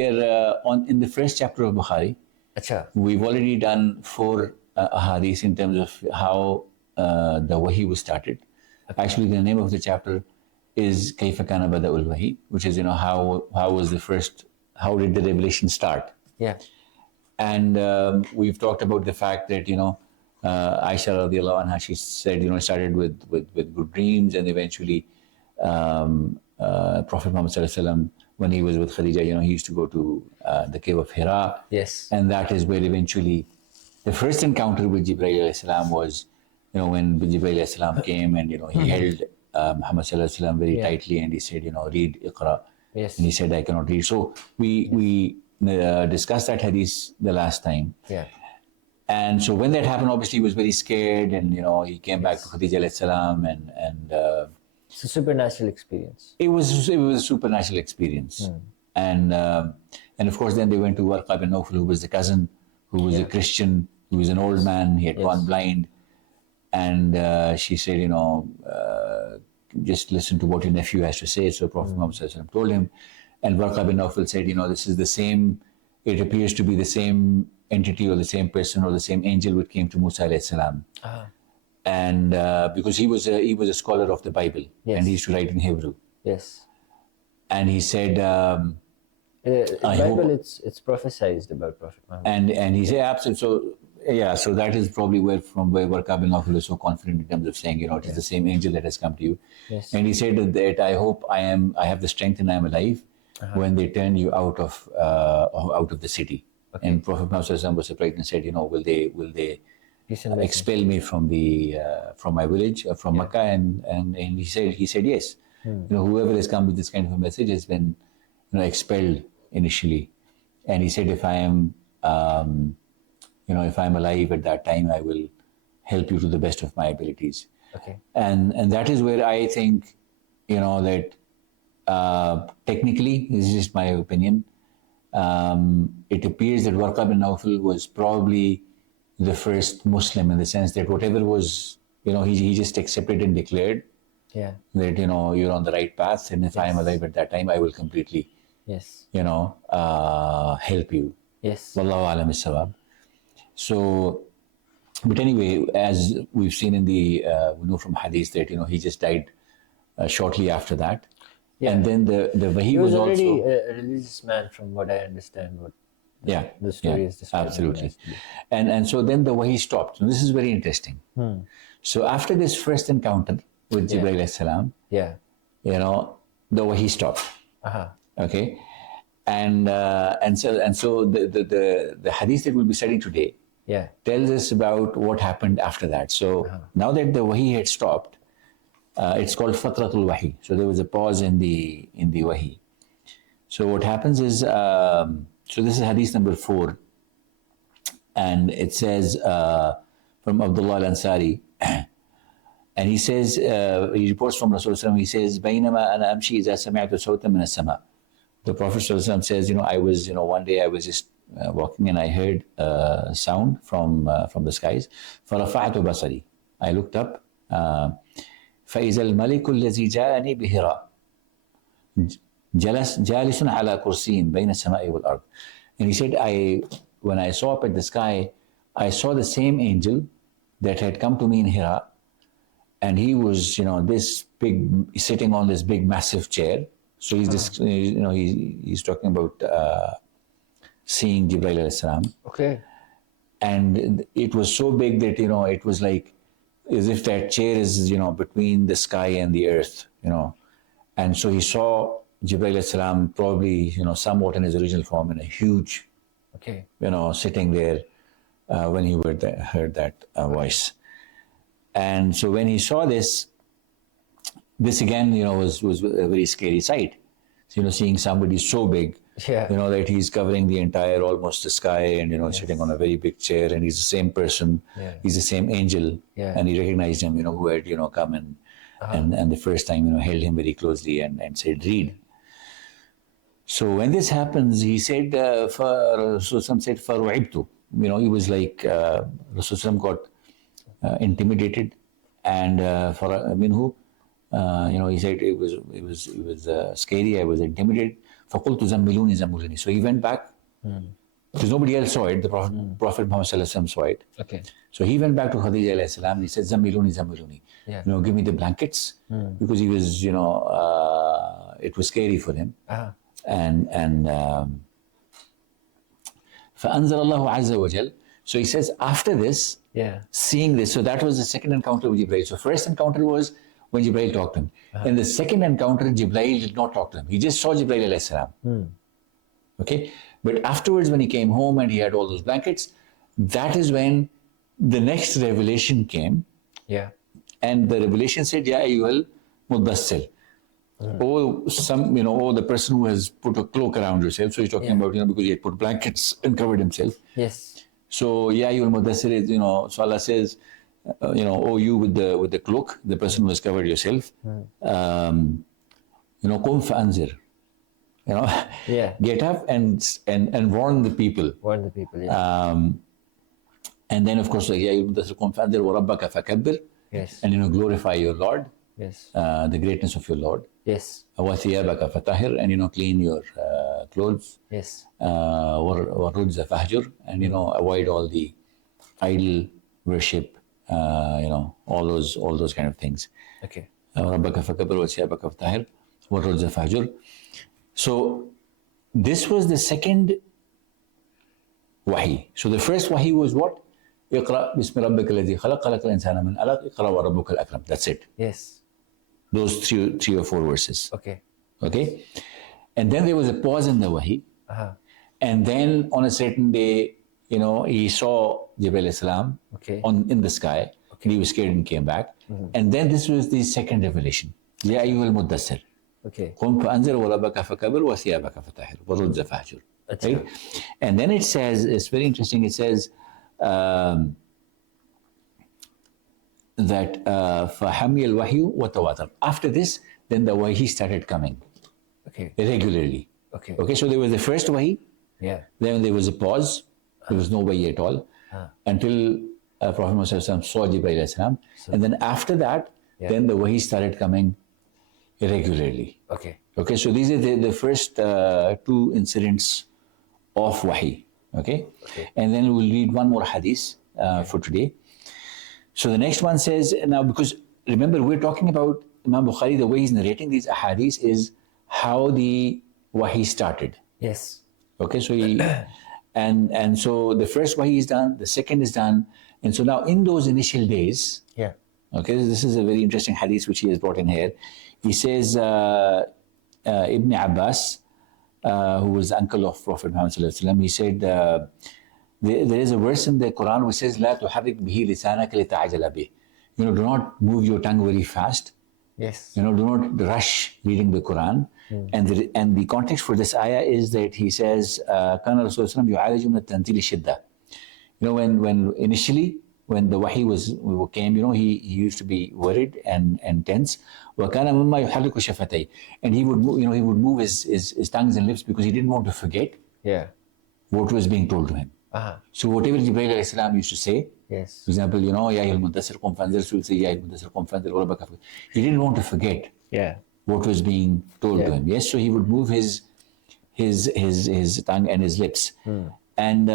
we are in the first chapter of Bukhari. Acha. We've already done 4 hadiths in terms of how the wahi was started. Actually, the name of the chapter is Kaifa Kana Bada'ul Wahi, which is, how was how did the revelation start? Yeah. And we've talked about the fact that, Aisha radiallahu anha, she said, it started with good dreams, and eventually Prophet Muhammad sallallahu alaihi wasallam, when he was with Khadija, he used to go to the cave of Hira. Yes. And that is where eventually the first encounter with Jibraeel alayhi salam was, when Jibraeel alayhi salam came and, he held Muhammad sallallahu alaihi wasallam very tightly, and he said, read Iqra. Yes. And he said, I cannot read. So we discussed that hadith the last time. Yeah. And so when that happened, obviously he was very scared, and he came back to Khadija alayhi salam, and it's a supernatural experience. It was a supernatural experience. And of course then they went to Warqa bin Nawfal, who was the cousin, who was a Christian, who was an old man, he had gone blind. And she said, just listen to what your nephew has to say. So Prophet Muhammad sallallahu alaihi wasallam told him, and Warqa bin Nawfal said, this is the same, it appears to be the same entity or the same person or the same angel which came to Musa alayhi salam. And because he was a scholar of the Bible, and he used to write in Hebrew. Yes. And he said, Bible, it's prophesied about Prophet Muhammad. And he said, absolutely. So that is probably where Warqa bin Nawfal is so confident in terms of saying, it is the same angel that has come to you. Yes. And he said that I hope I have the strength and I am alive when they turn you out of the city. Okay. And Prophet Muhammad was surprised and said, will they expel me from my village, from Makkah? And he said yes. Whoever has come with this kind of a message has been expelled initially. And he said, if I am alive at that time, I will help you to the best of my abilities. Okay. And that is where I think, that technically, this is just my opinion, it appears that Warqa bin Nawfal was probably the first Muslim, in the sense that whatever was, he just accepted and declared that, you're on the right path, and if I am alive at that time, I will completely, help you. Yes. Wallahu alam as-sawab. So, but anyway, as we've seen in we know from Hadith that, he just died shortly after that. Yeah. And then the Wahi was already also a religious man, from what I understand. The story is described. Absolutely. And so then the Wahi stopped. So this is very interesting. So after this first encounter with Jibraeel alayhi salam, the Wahi stopped. Okay. And so the hadith that we'll be studying today tells us about what happened after that. So now that the Wahi had stopped, it's called Fatratul Wahi. So there was a pause in the Wahi. So what happens is, so this is hadith number 4, and it says from Abdullah al-Ansari, and he says, he reports from Rasulullah, he says, بينما أنا أمشي إذا سمعت صوتا من السماء. The Prophet says, I was, one day I was just walking, and I heard a sound from the skies. فَرَفَعْتُ بَصَرِي. I looked up. فَإِذَا الْمَلِكُ الَّذِي جَاءَنِي بِهِرَاءٍ جالس على كرسي بين السماء والأرض. And he said, when I saw up at the sky, I saw the same angel that had come to me in Hira, and he was, this big, sitting on this big, massive chair. So he's just, he's talking about seeing Jibraeel alayhi salam. Okay. And it was so big that, it was like as if that chair is, between the sky and the earth, And so he saw Jibraeel alayhi salam probably, somewhat in his original form, in a huge, sitting there when he heard that voice. And so when he saw this again, was a very scary sight. So, seeing somebody so big, that he's covering the entire, almost the sky, and, sitting on a very big chair, and he's the same person, he's the same angel, and he recognized him, who had, come and the first time, held him very closely and said, read. So when this happens, he said, Rasulullah said, فَرُعِبْتُ. He was like, Rasulullah got intimidated, and minhu, he said it was scary. I was intimidated. فَقُلْتُ زَمِّلُونِ زَمِّلُونِ. So he went back, because nobody else saw it. The Prophet Muhammad sallallahu alaihi wasallam saw it. Okay. So he went back to Khadija alayhi salam and he said, Zammiluni, Zammiluni. Yeah. Give me the blankets. Because he was, it was scary for him. And فَأَنزَلَ اللَّهُ عَزَّ وَجَلَ. So he says, after this, seeing this, so that was the second encounter with Jibraeel. So first encounter was when Jibraeel talked to him. And the second encounter, Jibraeel did not talk to him. He just saw Jibraeel alayhi salam. Okay? But afterwards, when he came home and he had all those blankets, that is when the next revelation came. Yeah. And the revelation said, Ya ayyuhal muddassir. Oh, the person who has put a cloak around yourself. So he's talking about, because he had put blankets and covered himself. Yes. So, Ya ayyuhal muddassir is, so Allah says, oh, you with the cloak, the person who has covered yourself, qum fa'anzir. Get up and warn the people. Warn the people, yeah. And then, of course, Ya ayyuhal muddassir qum fa'anzir wa rabbaka fakabbir. Yes. And, glorify your Lord. Yes. The greatness of your Lord. Yes. وَثِيَابَكَ فَطَهِّرْ. And, clean your clothes. Yes. وَالرُّجْزَ فَهْجُرْ. And, avoid all the idol worship, all those kind of things. Okay. رَبَّكَ فَكَبِّرْ وَثِيَابَكَ فَطَهِّرْ وَالرُّجْزَ فَهْجُرْ. So, this was the second wahi. So, the first wahi was what? اقرأ بسم ربك الذي خلق خلق الإنسان من علق اقرأ وربك الأكرم. That's it. Yes. Those three or four verses. Okay. And then there was a pause in the wahi. And then on a certain day, he saw Jibraeel alayhi salam in the sky. And he was scared and came back. And then this was the second revelation. Ya ayyuhal muddassir. Qum fa'anzir wa rabbaka fakabbir wa thiyabaka fatahhir wa rujza fahjur. Right? And then it says, it's very interesting, it says, that فَحَمِيَ الْوَحْيُ وَتَوَاتَرْ. After this, then the wahi started coming regularly. Okay, so there was the first wahi, then there was a pause, there was no wahi at all, until Prophet Muhammad saw Jibraeel alayhi salam, and then after that, then the wahi started coming regularly. Okay, so these are the first two incidents of wahi. Okay, and then we'll read one more hadith for today. So the next one says, now because remember we're talking about Imam Bukhari, the way he's narrating these ahadith is how the wahi started. Yes. Okay, so he and so the first wahi is done, the second is done, and so now in those initial days, okay, this is a very interesting hadith which he has brought in here. He says, Ibn Abbas, who was the uncle of Prophet Muhammad sallallahu alaihi wasallam, he said, there is a verse in the Quran which says, "La tuharrik bihi lisanaka lita'jala bih." Do not move your tongue very fast. Yes. Do not rush reading the Quran. And the context for this ayah is that he says, "Kana Rasulullah yu'aliju min at-tanzil shidda." When initially when the wahi came, he used to be worried and tense. وَكَانَ مِمَّا يُحَرِّكُ شَفَتَيْهِ. And he would move his tongues and lips because he didn't want to forget what was being told to him. So whatever Jibraeel alayhi salam used to say, for example, Ya ayyuhal muddassir qum fa'anzir, so he'll say, Ya ayyuhal muddassir qum fa'anzir wa rabbaka. He didn't want to forget what was being told to him. Yes, so he would move his tongue and his lips. And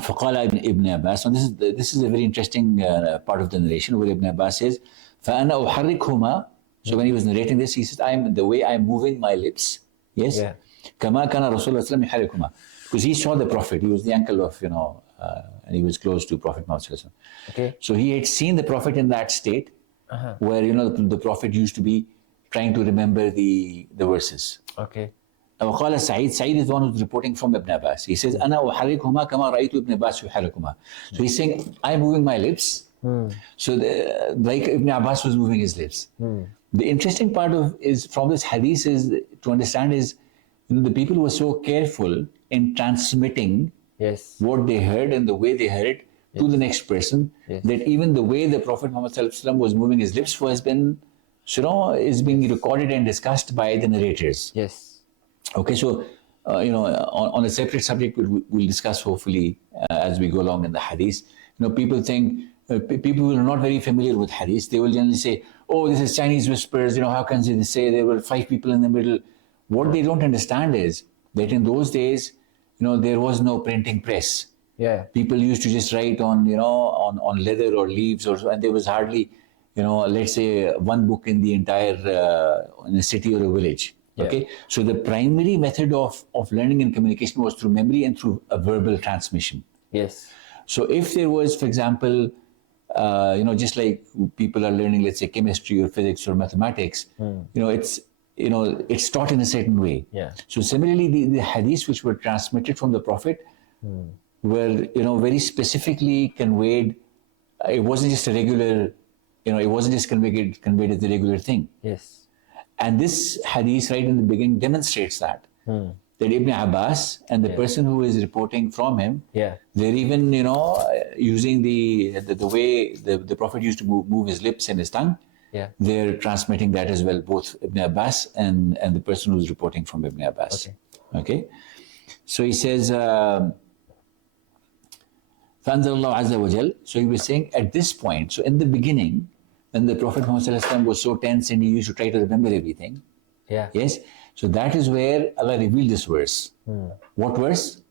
فقال Ibn Abbas. And this is a very interesting part of the narration where Ibn Abbas says, فَأَنَا أُحَرِّكْهُمَا. So when he was narrating this, he says, the way I'm moving my lips, كَمَا كَانَ رَسُولُ اللَّهِ يُحَرِّكُهُمَا. Because he saw the Prophet, he was the uncle of, and he was close to Prophet Muhammad. So he had seen the Prophet in that state where, the Prophet used to be trying to remember the verses. وقال Sa'id is the one who's reporting from Ibn Abbas. He says, أَنَا أُحَرِّكُهُمَا كَمَا رَأَيْتُ Ibn Abbas يُحَرِّكُهُمَا. So he's saying, I'm moving my lips. So like Ibn Abbas was moving his lips. The interesting part is from this hadith is to understand is, the people were so careful in transmitting what they heard and the way they heard it to the next person, that even the way the Prophet Muhammad was moving his lips is being recorded and discussed by the narrators. Okay, so on a separate subject we'll discuss hopefully as we go along in the hadith. People think people who are not very familiar with hadith, they will generally say, "Oh, this is Chinese whispers. How can they say there were 5 people in the middle?" What they don't understand is that in those days, there was no printing press. Yeah. People used to just write on, on leather or leaves, and there was hardly, let's say one book in the entire in a city or a village. Yeah. Okay, so the primary method of learning and communication was through memory and through a verbal transmission. Yes. So if there was, for example, just like people are learning, let's say, chemistry or physics or mathematics, it's taught in a certain way. Yeah. So similarly, the hadiths which were transmitted from the Prophet were, very specifically conveyed. It wasn't just a regular, it wasn't just conveyed as a regular thing. Yes. And this hadith right in the beginning demonstrates that. That Ibn Abbas and the person who is reporting from him, they're even, using the way the Prophet used to move his lips and his tongue. Yeah. They're transmitting that as well, both Ibn Abbas and the person who's reporting from Ibn Abbas. Okay. So he says, فَأَنزَلَ اللَّهُ عَزَّ وَجَلَّ. So he was saying at this point, so in the beginning, when the Prophet Muhammad was so tense and he used to try to remember everything. Yeah. Yes. So that is where Allah revealed this verse. What verse?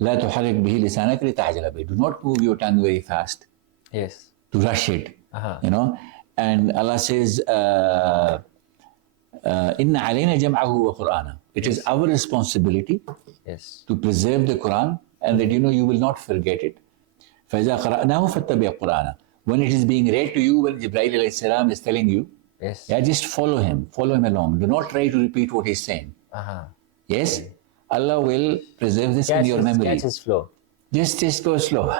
لَا تُحَرِّكْ بِهِ لِسَانَكَ لِتَعْجَلَ بِهِ. Do not move your tongue very fast. Yes. To rush it. And Allah says, إِنَّ عَلَيْنَا جَمْعَهُ وَقُرْآنَهُ. It is our responsibility to preserve the Quran and that you will not forget it. فَإِذَا قَرَأْنَاهُ فَاتَّبِعْ قُرْآنَهُ. When it is being read to you, when Jibraeel alayhi salam is telling you, just follow him along. Do not try to repeat what he's saying. Yes, Allah will preserve this in your memory. Catch his flow. Just go slow.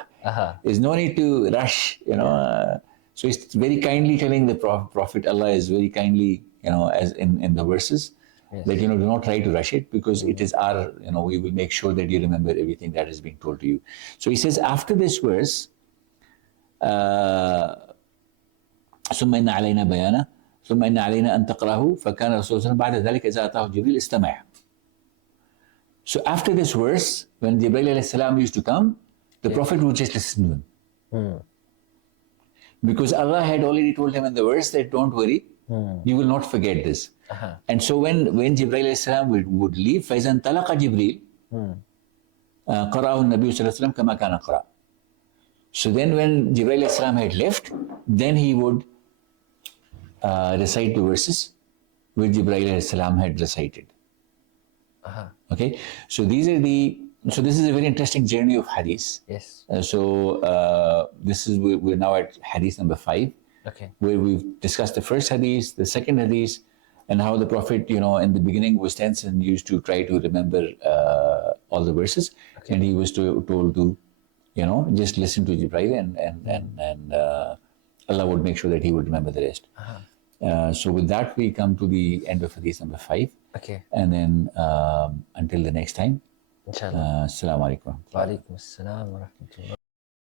There's no need to rush, So he's very kindly telling the Prophet, Allah is very kindly, as in the verses, that, do not try to rush it because it is our, we will make sure that you remember everything that is being told to you. So he says, after this verse, ثم إن علينا بيانه ثم إن علينا أن تقرأه فكان الرسول صلى الله عليه وسلم بعد ذلك إذا أتاه جبريل استمع. So after this verse, when Jibraeel alayhi salam used to come, the Prophet would just listen to him. Because Allah had already told him in the verse that don't worry, you will not forget this. And so when Jibraeel alayhi salam would leave, فَإِذَا انْطَلَقَ جِبْرِيلٌ قَرَأَهُ النَّبِيُّ صلى الله عليه وسلم كما كان قرأ. So then when Jibraeel alayhi salam had left, then he would recite the verses which Jibraeel alayhi salam had recited. Okay, so this is a very interesting journey of hadith. Yes. We're now at hadith number 5. Okay. Where we've discussed the first hadith, the second hadith, and how the Prophet, in the beginning was tense and used to try to remember all the verses, and he was told to, just listen to Jibraeel and Allah would make sure that he would remember the rest. So with that, we come to the end of hadith number 5. Okay. And then until the next time, Inshallah. Assalamu alaikum. Wa alaikum assalam wa rahmatullah.